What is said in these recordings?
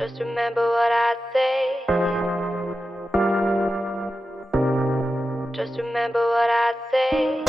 Just remember what I say. Just remember what I say.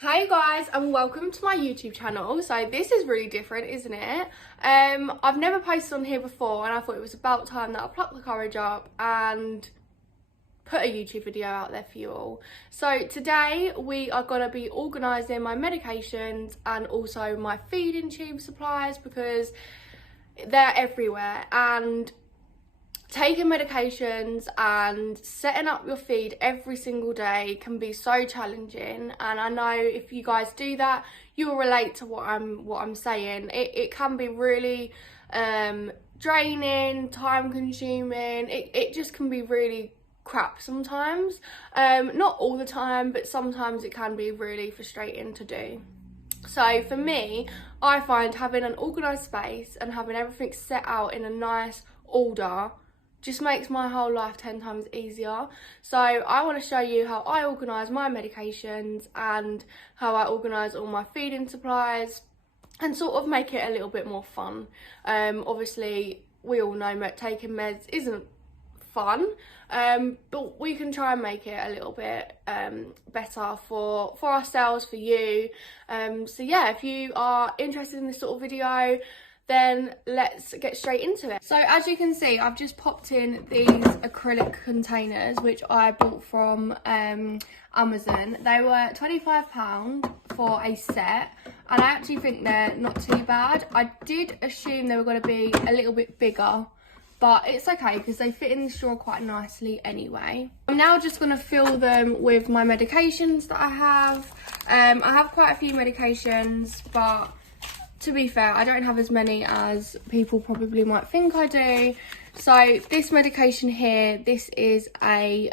Hey guys, and welcome to my YouTube channel. So this is really different, isn't it? I've never posted on here before, and I thought it was about time that I plucked the courage up and put a YouTube video out there for you all. So today we are going to be organising my medications and also my feeding tube supplies, because they're everywhere, and taking medications and setting up your feed every single day can be so challenging. And I know if you guys do that, you'll relate to what I'm saying. It can be really draining, time consuming. It just can be really crap sometimes. Not all the time, but sometimes it can be really frustrating to do. So for me, I find having an organised space and having everything set out in a nice order just makes my whole life 10 times easier. So I want to show you how I organise my medications and how I organise all my feeding supplies, and sort of make it a little bit more fun. Obviously we all know taking meds isn't fun, but we can try and make it a little bit better for ourselves, for you. So yeah, if you are interested in this sort of video, then let's get straight into it. So as you can see, I've just popped in these acrylic containers, which I bought from Amazon. They were £25 for a set, and I actually think they're not too bad. I did assume they were going to be a little bit bigger, but it's okay because they fit in the straw quite nicely anyway. I'm now just going to fill them with my medications that I have. I have quite a few medications, but to be fair, I don't have as many as people probably might think I do. So this medication here, this is a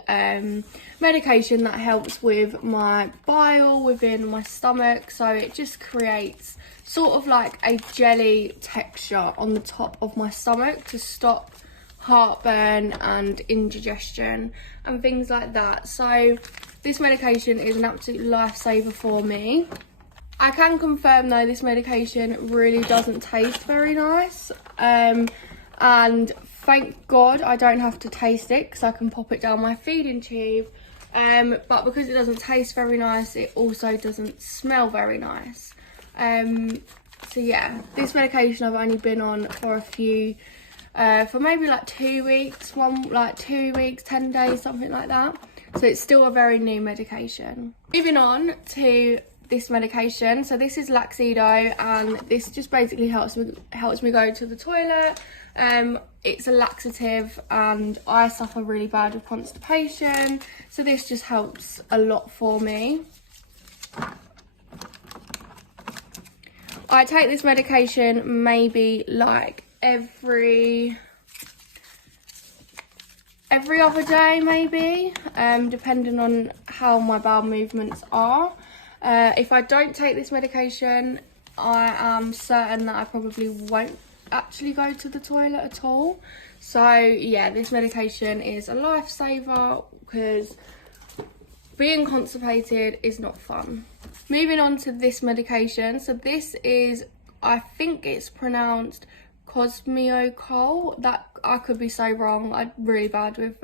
medication that helps with my bile within my stomach. So it just creates sort of like a jelly texture on the top of my stomach to stop heartburn and indigestion and things like that. So this medication is an absolute lifesaver for me. I can confirm though, this medication really doesn't taste very nice, and thank God I don't have to taste it because I can pop it down my feeding tube, but because it doesn't taste very nice, it also doesn't smell very nice. So yeah, this medication I've only been on for a few, for maybe like 2 weeks, 2 weeks, 10 days, something like that. So it's still a very new medication. Moving on to this medication. So this is Laxido, and this just basically helps me go to the toilet. It's a laxative, and I suffer really bad with constipation, so this just helps a lot for me. I take this medication maybe like every other day, maybe, depending on how my bowel movements are. If I don't take this medication, I am certain that I probably won't actually go to the toilet at all. So yeah, this medication is a lifesaver because being constipated is not fun. Moving on to this medication. So this is, I think it's pronounced Chlo. That I could be so wrong. I'm really bad with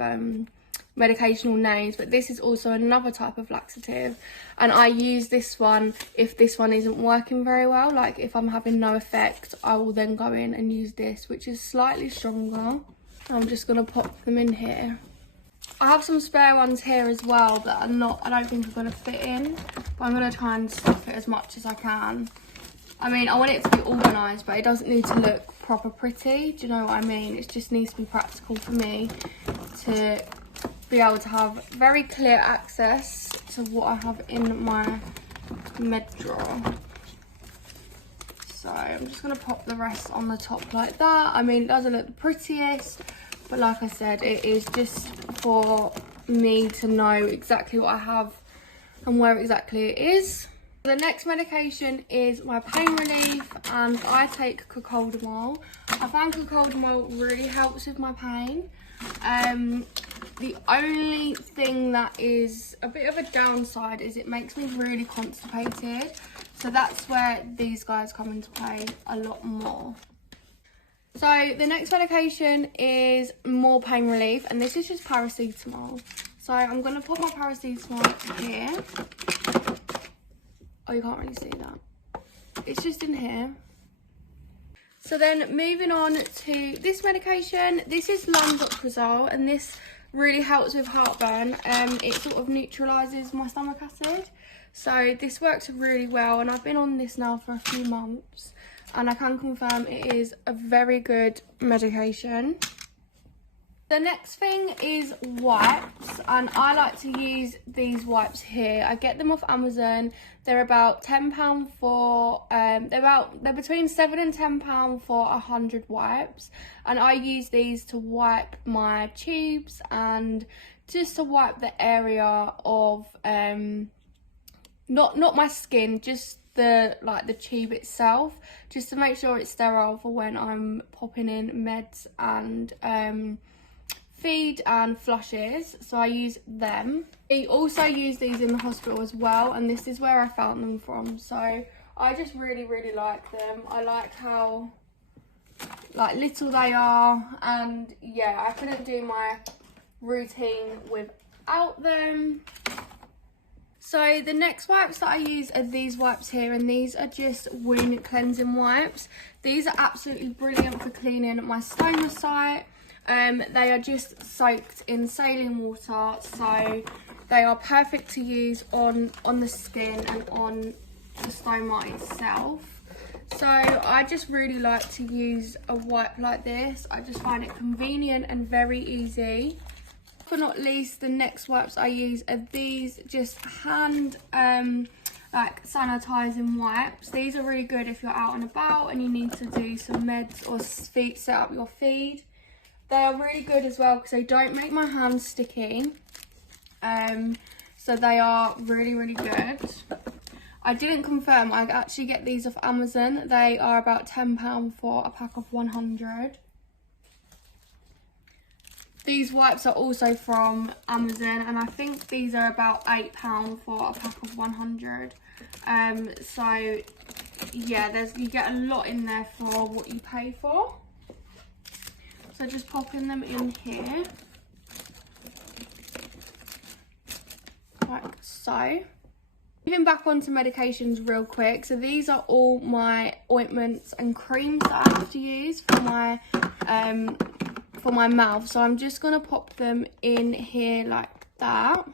medicational names, but this is also another type of laxative, and I use this one if this one isn't working very well. Like if I'm having no effect, I will then go in and use this, which is slightly stronger. I'm just going to pop them in here. I have some spare ones here as well that I don't think are going to fit in, but I'm going to try and stuff it as much as I can. I mean, I want it to be organised, but it doesn't need to look proper pretty. Do you know what I mean? It just needs to be practical for me to be able to have very clear access to what I have in my med drawer. So I'm just going to pop the rest on the top like that. I mean, it doesn't look the prettiest, but like I said, it is just for me to know exactly what I have and where exactly it is. The next medication is my pain relief, and I take Chlo. I find Chlo really helps with my pain. The only thing that is a bit of a downside is it makes me really constipated. So that's where these guys come into play a lot more. So the next medication is more pain relief, and this is just paracetamol. So I'm going to put my paracetamol here. Oh, you can't really see that. It's just in here. So then moving on to this medication, this is lansoprazole, and this really helps with heartburn. It sort of neutralises my stomach acid. So this works really well, and I've been on this now for a few months, and I can confirm it is a very good medication. The next thing is wipes, and I like to use these wipes here. I get them off Amazon. They're about £10 for, they're between £7 and £10 for 100 wipes. And I use these to wipe my tubes and just to wipe the area of, not my skin, just the tube itself, just to make sure it's sterile for when I'm popping in meds and feed and flushes. So I use them. I also use these in the hospital as well, and this is where I found them from. So I just really like them. I like how little they are, and yeah, I couldn't do my routine without them. So the next wipes that I use are these wipes here, and these are just wound cleansing wipes. These are absolutely brilliant for cleaning my stoma site. They are just soaked in saline water, so they are perfect to use on the skin and on the stoma itself. So I just really like to use a wipe like this. I just find it convenient and very easy. For not least, the next wipes I use are these just hand sanitizing wipes. These are really good if you're out and about and you need to do some meds or set up your feed. They are really good as well because they don't make my hands sticky. So they are really good. I didn't confirm, I actually get these off Amazon. They are about £10 for a pack of 100. These wipes are also from Amazon, and I think these are about £8 for a pack of 100. So yeah, you get a lot in there for what you pay for. So just popping them in here, like so. Moving back onto medications real quick. So these are all my ointments and creams that I have to use for my mouth. So I'm just gonna pop them in here like that.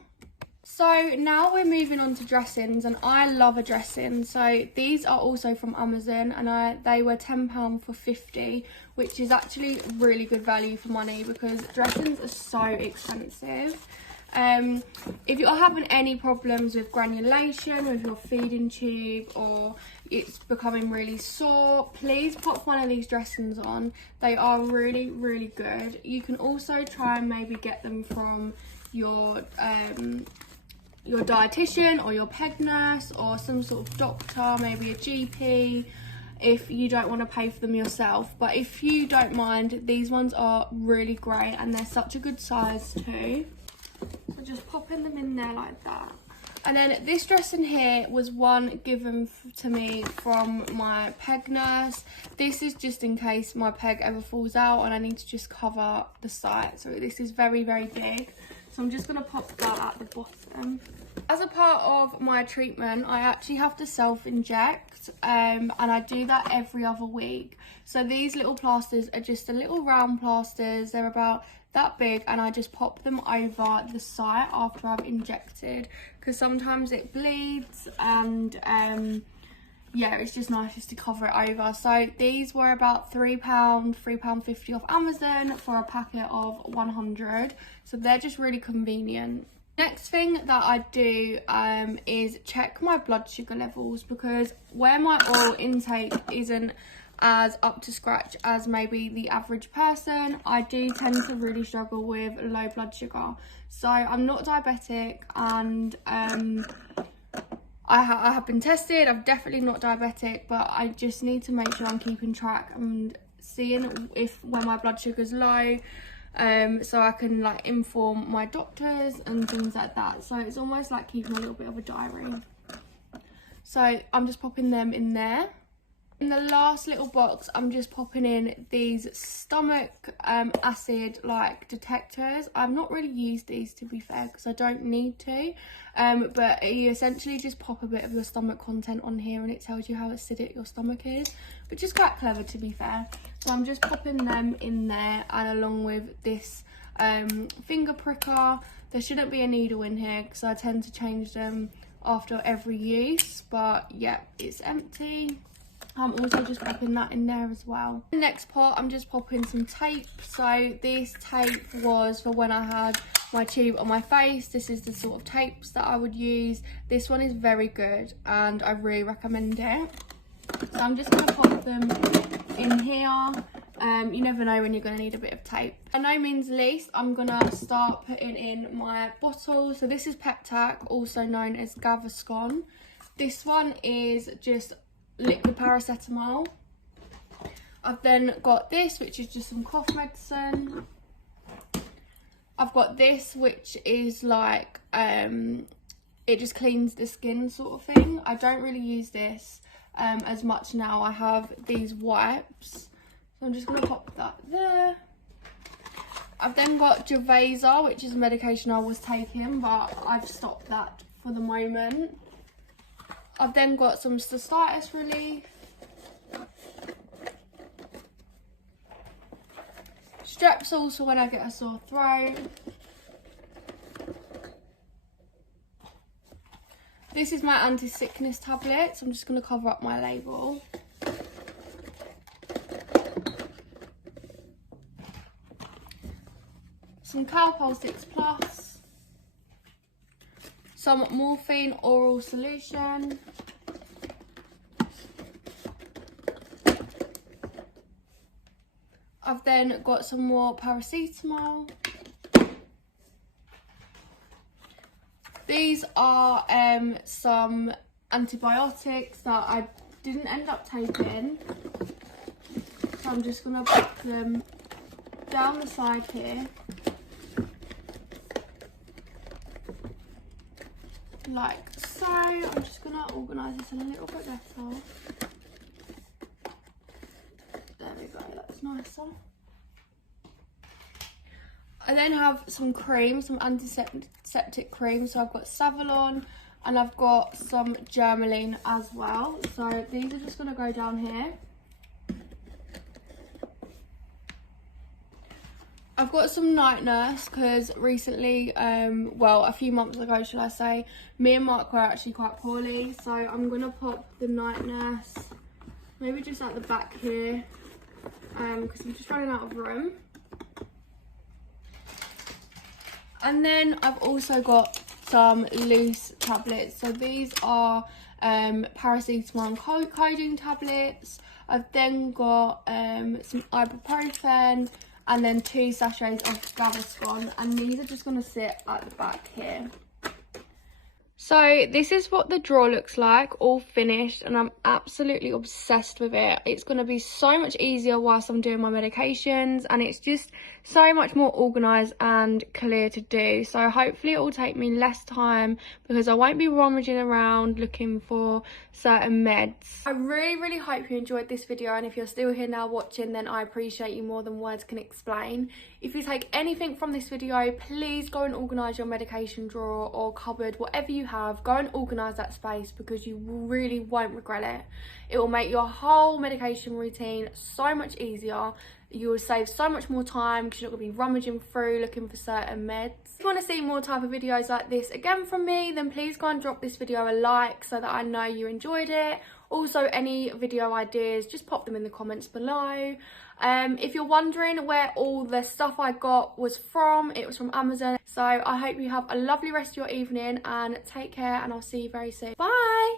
So now we're moving on to dressings, and I love a dressing. So these are also from Amazon, and they were £10 for 50, which is actually really good value for money because dressings are so expensive. If you're having any problems with granulation with your feeding tube, or it's becoming really sore, please pop one of these dressings on. They are really good. You can also try and maybe get them from your dietitian or your peg nurse or some sort of doctor, maybe a GP, if you don't want to pay for them yourself. But if you don't mind, these ones are really great, and they're such a good size too. So just popping them in there like that. And then this dressing here was one given to me from my peg nurse. This is just in case my peg ever falls out and I need to just cover the site. So this is very big. So I'm just going to pop that at the bottom. As a part of my treatment, I actually have to self-inject, and I do that every other week. So these little plasters are just a little round plasters. They're about that big, and I just pop them over the site after I've injected, because sometimes it bleeds, and yeah, it's just nice just to cover it over. So these were about £3.50 off Amazon for a packet of 100. So they're just really convenient. Next thing that I do is check my blood sugar levels, because where my oil intake isn't as up to scratch as maybe the average person, I do tend to really struggle with low blood sugar. So I'm not diabetic, and I have been tested. I'm definitely not diabetic, but I just need to make sure I'm keeping track and seeing when my blood sugar's low, so I can inform my doctors and things like that. So it's almost like keeping a little bit of a diary. So I'm just popping them in there. In the last little box, I'm just popping in these stomach acid like detectors. I've not really used these, to be fair, because I don't need to. But you essentially just pop a bit of your stomach content on here and it tells you how acidic your stomach is, which is quite clever, to be fair. So I'm just popping them in there, and along with this finger pricker. There shouldn't be a needle in here because I tend to change them after every use, but yeah, it's empty. I'm also just popping that in there as well. The next part, I'm just popping some tape. So this tape was for when I had my tube on my face. This is the sort of tapes that I would use. This one is very good and I really recommend it. So I'm just going to pop them in here. You never know when you're going to need a bit of tape. By no means least, I'm going to start putting in my bottle. So this is Peptac, also known as Gaviscon. This one is just liquid paracetamol. I've then got this, which is just some cough medicine. I've got this, which is like it just cleans the skin sort of thing. I don't really use this as much now. I have these wipes, so I'm just going to pop that there. I've then got Javeza, which is a medication I was taking, but I've stopped that for the moment. I've then got some cystitis relief. Strepsils for when I get a sore throat. This is my anti-sickness tablet, so I'm just going to cover up my label. Some Calpol 6 Plus. Some morphine oral solution. I've then got some more paracetamol. These are some antibiotics that I didn't end up taking. So I'm just going to put them down the side here. Like so. I'm just going to organise this a little bit better. There we go, that's nicer. I then have some cream, some antiseptic cream. So I've got Savalon and I've got some Germaline as well. So these are just going to go down here. I've got some Night Nurse because recently, well, a few months ago, shall I say, me and Mark were actually quite poorly. So I'm going to pop the Night Nurse, maybe just at the back here, because I'm just running out of room. And then I've also got some loose tablets. So these are paracetamol and codeine tablets. I've then got some ibuprofen, and then 2 sachets of Gaviscon, and these are just going to sit at the back here. So this is what the drawer looks like, all finished, and I'm absolutely obsessed with it. It's going to be so much easier whilst I'm doing my medications, and it's just so much more organised and clear to do. So hopefully it will take me less time because I won't be rummaging around looking for certain meds. I really hope you enjoyed this video, and if you're still here now watching, then I appreciate you more than words can explain. If you take anything from this video, please go and organise your medication drawer or cupboard, whatever you have. Go and organise that space because you really won't regret it. It will make your whole medication routine so much easier. You will save so much more time because you're not going to be rummaging through looking for certain meds. If you want to see more type of videos like this again from me, then please go and drop this video a like so that I know you enjoyed it. Also, any video ideas, just pop them in the comments below. If you're wondering where all the stuff I got was from, it was from Amazon. So I hope you have a lovely rest of your evening and take care, and I'll see you very soon. Bye!